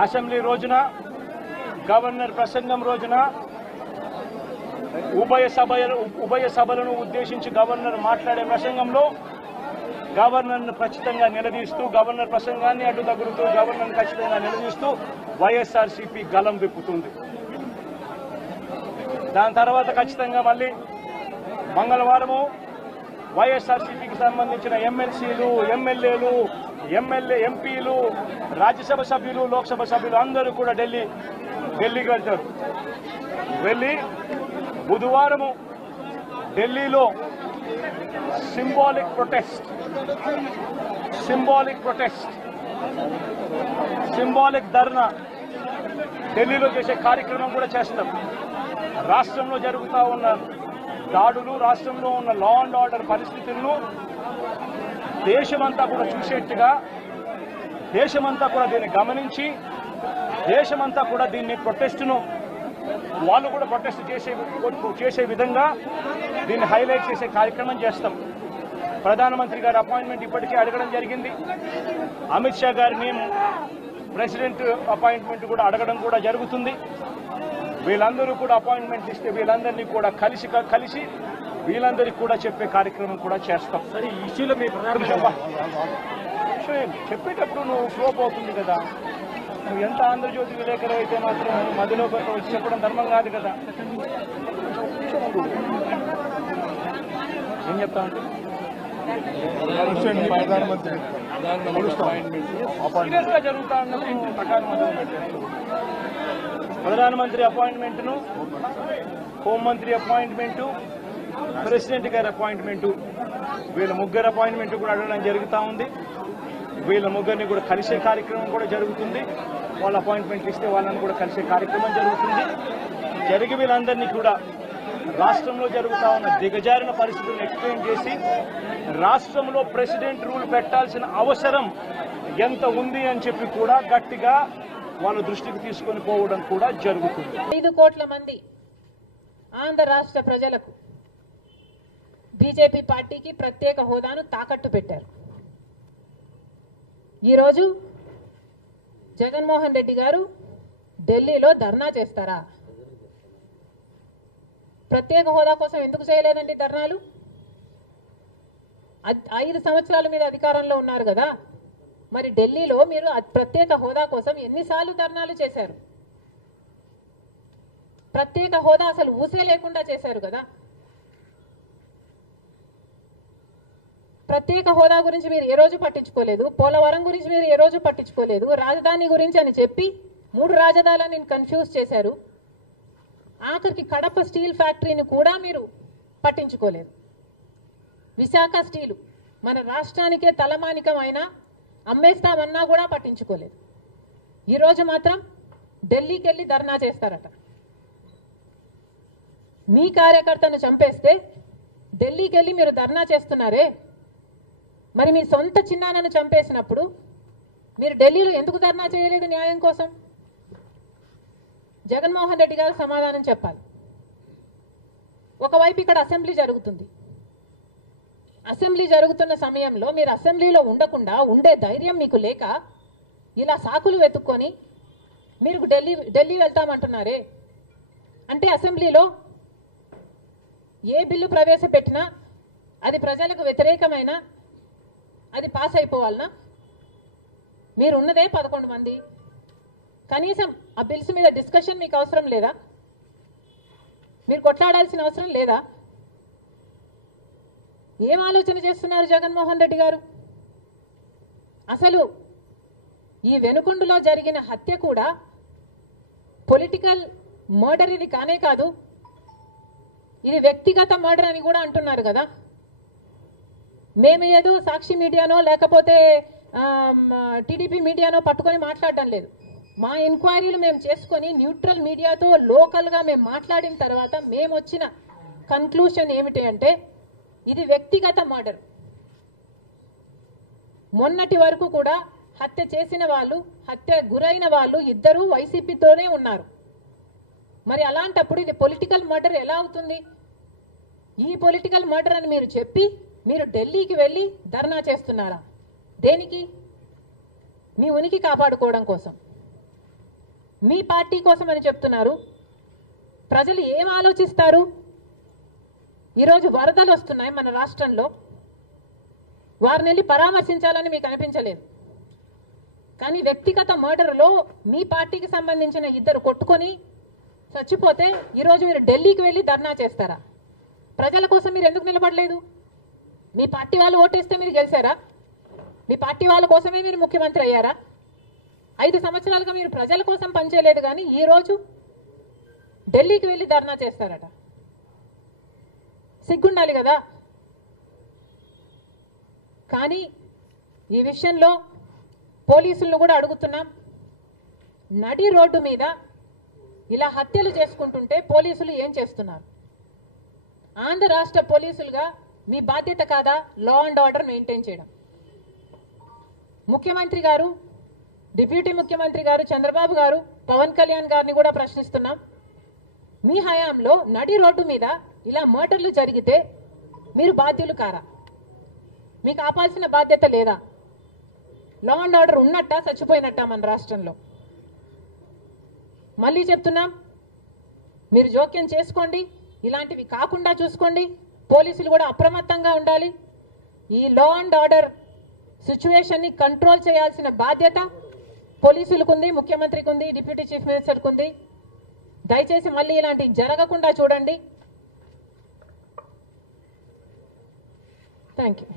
Assembly రోజున governor ప్రసంగం రోజున ఉభయ సభలను ఉద్దేశించి గవర్నర్ మాట్లాడే ప్రసంగంలో గవర్నర్ను ఖచ్చితంగా నిలదీస్తూ గవర్నర్ ప్రసంగాన్ని అడ్డు తగులుతూ గవర్నర్ను ఖచ్చితంగా నిలదీస్తూ వైఎస్ఆర్సీపీ గలం విప్పుతుంది. దాని తర్వాత ఖచ్చితంగా మళ్ళీ మంగళవారము వైఎస్ఆర్సీపీకి సంబంధించిన ఎమ్మెల్సీలు, ఎమ్మెల్యేలు, ఎంపీలు, రాజ్యసభ సభ్యులు, లోక్సభ సభ్యులు అందరూ కూడా ఢిల్లీకి వెళ్తారు. వెళ్ళి బుధవారము ఢిల్లీలో సింబాలిక్ ధర్నా ఢిల్లీలో చేసే కార్యక్రమం కూడా చేస్తాం. రాష్ట్రంలో జరుగుతూ ఉన్న దాడులు, రాష్ట్రంలో ఉన్న లా అండ్ ఆర్డర్ పరిస్థితులను దేశమంతా కూడా చూసేట్టుగా, దేశమంతా కూడా దీన్ని గమనించి, దేశమంతా కూడా దీన్ని ప్రొటెస్ట్ను వాళ్ళు కూడా ప్రొటెస్ట్ చేసే విధంగా దీన్ని హైలైట్ చేసే కార్యక్రమం చేస్తాం. ప్రధానమంత్రి గారి అపాయింట్మెంట్ ఇప్పటికే అడగడం జరిగింది. అమిత్ షా గారిని ప్రెసిడెంట్ అపాయింట్మెంట్ కూడా అడగడం కూడా జరుగుతుంది. వీళ్ళందరూ కూడా అపాయింట్మెంట్ ఇస్తే వీళ్ళందరినీ కూడా కలిసి వీళ్ళందరికీ కూడా చెప్పే కార్యక్రమం కూడా చేస్తాం. సరే, ఈ ఇష్యూలో మీ విషయం చెప్పేటప్పుడు నువ్వు స్లోప్ అవుతుంది కదా. నువ్వు ఎంత ఆంధ్రజ్యోతి విలేకరు అయితే మాత్రం మధ్యలో వచ్చి చెప్పడం ధర్మం కాదు కదా. ఏం చెప్తా అంటే సీరియస్ గా జరుగుతా ఉన్నది ప్రకారం ప్రధానమంత్రి అపాయింట్మెంట్ను, హోంమంత్రి అపాయింట్మెంటు, ప్రెసిడెంట్ గారి అపాయింట్మెంటు, వీళ్ళ ముగ్గురు అపాయింట్మెంట్ కూడా అడగడం జరుగుతూ ఉంది. వీళ్ళ ముగ్గురిని కూడా కలిసే కార్యక్రమం కూడా జరుగుతుంది. వాళ్ళ అపాయింట్మెంట్ ఇస్తే వాళ్ళని కూడా కలిసే కార్యక్రమం జరుగుతుంది. జరిగి వీళ్ళందరినీ కూడా రాష్ట్రంలో జరుగుతూ ఉన్న దిగజారిన పరిస్థితులను ఎక్స్ప్లెయిన్ చేసి రాష్ట్రంలో ప్రెసిడెంట్ రూల్ పెట్టాల్సిన అవసరం ఎంత ఉంది అని చెప్పి కూడా గట్టిగా వాళ్ళ దృష్టికి తీసుకొని పోవడం కూడా జరుగుతుంది. 5 కోట్ల మంది ఆంధ్ర రాష్ట్ర ప్రజలకు బీజేపీ పార్టీకి ప్రత్యేక హోదాను తాకట్టు పెట్టారు. ఈరోజు జగన్మోహన్ రెడ్డి గారు ఢిల్లీలో ధర్నా చేస్తారా? ప్రత్యేక హోదా కోసం ఎందుకు చేయలేదండి ధర్నాలు? 5 సంవత్సరాల మీద అధికారంలో ఉన్నారు కదా. మరి ఢిల్లీలో మీరు ప్రత్యేక హోదా కోసం ఎన్నిసార్లు ధర్నాలు చేశారు? ప్రత్యేక హోదా అసలు ఊసే లేకుండా చేశారు కదా. ప్రత్యేక హోదా గురించి మీరు ఏ రోజు పట్టించుకోలేదు. పోలవరం గురించి మీరు ఏ రోజు పట్టించుకోలేదు. రాజధాని గురించి అని చెప్పి 3 రాజధానులను కన్ఫ్యూజ్ చేశారు. ఆఖరికి కడప స్టీల్ ఫ్యాక్టరీని కూడా మీరు పట్టించుకోలేదు. విశాఖ స్టీలు మన రాష్ట్రానికే తలమానికమైన అమ్మేస్తామన్నా కూడా పట్టించుకోలేదు. ఈరోజు మాత్రం ఢిల్లీకి వెళ్ళి ధర్నా చేస్తారట. మీ కార్యకర్తను చంపేస్తే ఢిల్లీకి వెళ్ళి మీరు ధర్నా చేస్తున్నారే, మరి మీ సొంత చిన్నాన్నను చంపేసినప్పుడు మీరు ఢిల్లీలో ఎందుకు ధర్నా చేయలేదు న్యాయం కోసం? జగన్మోహన్ రెడ్డి గారు సమాధానం చెప్పాలి. ఒకవైపు ఇక్కడ అసెంబ్లీ జరుగుతుంది. అసెంబ్లీ జరుగుతున్న సమయంలో మీరు అసెంబ్లీలో ఉండకుండా ఉండే ధైర్యం మీకు లేక ఇలా సాకులు వెతుక్కొని మీరు ఢిల్లీ వెళ్తామంటున్నారే. అంటే అసెంబ్లీలో ఏ బిల్లు ప్రవేశపెట్టినా అది ప్రజలకు వ్యతిరేకమైన అది పాస్ అయిపోవాలనా? మీరు ఉన్నదే 11 మంది. కనీసం ఆ బిల్స్ మీద డిస్కషన్ మీకు అవసరం లేదా? మీరు కొట్లాడాల్సిన అవసరం లేదా? ఏం ఆలోచన చేస్తున్నారు జగన్మోహన్ రెడ్డి గారు? అసలు ఈ వెనుకొండలో జరిగిన హత్య కూడా పొలిటికల్ మర్డర్ ఇది కానే కాదు, ఇది వ్యక్తిగత మర్డర్ అని కూడా అంటున్నారు కదా. మేము ఏదో సాక్షి మీడియానో లేకపోతే టీడీపీ మీడియానో పట్టుకొని మాట్లాడటం లేదు. మా ఎంక్వైరీలు మేము చేసుకొని న్యూట్రల్ మీడియాతో లోకల్గా మేము మాట్లాడిన తర్వాత మేము వచ్చిన కన్క్లూషన్ ఏమిటి అంటే ఇది వ్యక్తిగత మర్డర్. మొన్నటి వరకు కూడా హత్య చేసిన వాళ్ళు, హత్య గురైన వాళ్ళు ఇద్దరూ వైసీపీతోనే ఉన్నారు. మరి అలాంటప్పుడు ఇది పొలిటికల్ మర్డర్ ఎలా అవుతుంది? ఈ పొలిటికల్ మర్డర్ అని మీరు చెప్పి మీరు ఢిల్లీకి వెళ్ళి ధర్నా చేస్తున్నారా? దేనికి? మీ ఉనికి కాపాడుకోవడం కోసం. మీ పార్టీ కోసం అని చెప్తున్నారు. ప్రజలు ఏం ఆలోచిస్తారు? ఈరోజు వరదలు వస్తున్నాయి మన రాష్ట్రంలో, వారిని వెళ్ళి పరామర్శించాలని మీకు అనిపించలేదు. కానీ వ్యక్తిగత మర్డర్లో మీ పార్టీకి సంబంధించిన ఇద్దరు కొట్టుకొని చచ్చిపోతే ఈరోజు మీరు ఢిల్లీకి వెళ్ళి ధర్నా చేస్తారా? ప్రజల కోసం మీరు ఎందుకు నిలబడలేదు? మీ పార్టీ వాళ్ళు ఓటేస్తే మీరు గెలిచారా? మీ పార్టీ వాళ్ళ కోసమే మీరు ముఖ్యమంత్రి అయ్యారా? 5 సంవత్సరాలుగా మీరు ప్రజల కోసం పనిచేయలేదు, కానీ ఈరోజు ఢిల్లీకి వెళ్ళి ధర్నా చేస్తారట. సిగ్గుండాలి కదా. కానీ ఈ విషయంలో పోలీసులను కూడా అడుగుతున్నాం. నడి రోడ్డు మీద ఇలా హత్యలు చేసుకుంటుంటే పోలీసులు ఏం చేస్తున్నారు? ఆంధ్ర రాష్ట్ర పోలీసులుగా మీ బాధ్యత కాదా లా అండ్ ఆర్డర్ మెయింటైన్ చేయడం? ముఖ్యమంత్రి గారు, డిప్యూటీ ముఖ్యమంత్రి గారు చంద్రబాబు గారు, పవన్ కళ్యాణ్ గారిని కూడా ప్రశ్నిస్తున్నాం. మీ హయాంలో నడి రోడ్డు మీద ఇలా మర్డర్లు జరిగితే మీరు బాధ్యులు కారా? మీకు ఆపాల్సిన బాధ్యత లేదా? లా అండ్ ఆర్డర్ ఉన్నట్టా చచ్చిపోయినట్టా మన రాష్ట్రంలో? మళ్ళీ చెప్తున్నాం, మీరు జోక్యం చేసుకోండి, ఇలాంటివి కాకుండా చూసుకోండి. పోలీసులు కూడా అప్రమత్తంగా ఉండాలి. ఈ లా అండ్ ఆర్డర్ సిచ్యువేషన్ ని కంట్రోల్ చేయాల్సిన బాధ్యత పోలీసులకు ఉంది, ముఖ్యమంత్రికి ఉంది, డిప్యూటీ చీఫ్ మినిస్టర్కి ఉంది. దయచేసి మళ్ళీ ఇలాంటివి జరగకుండా చూడండి. Thank you.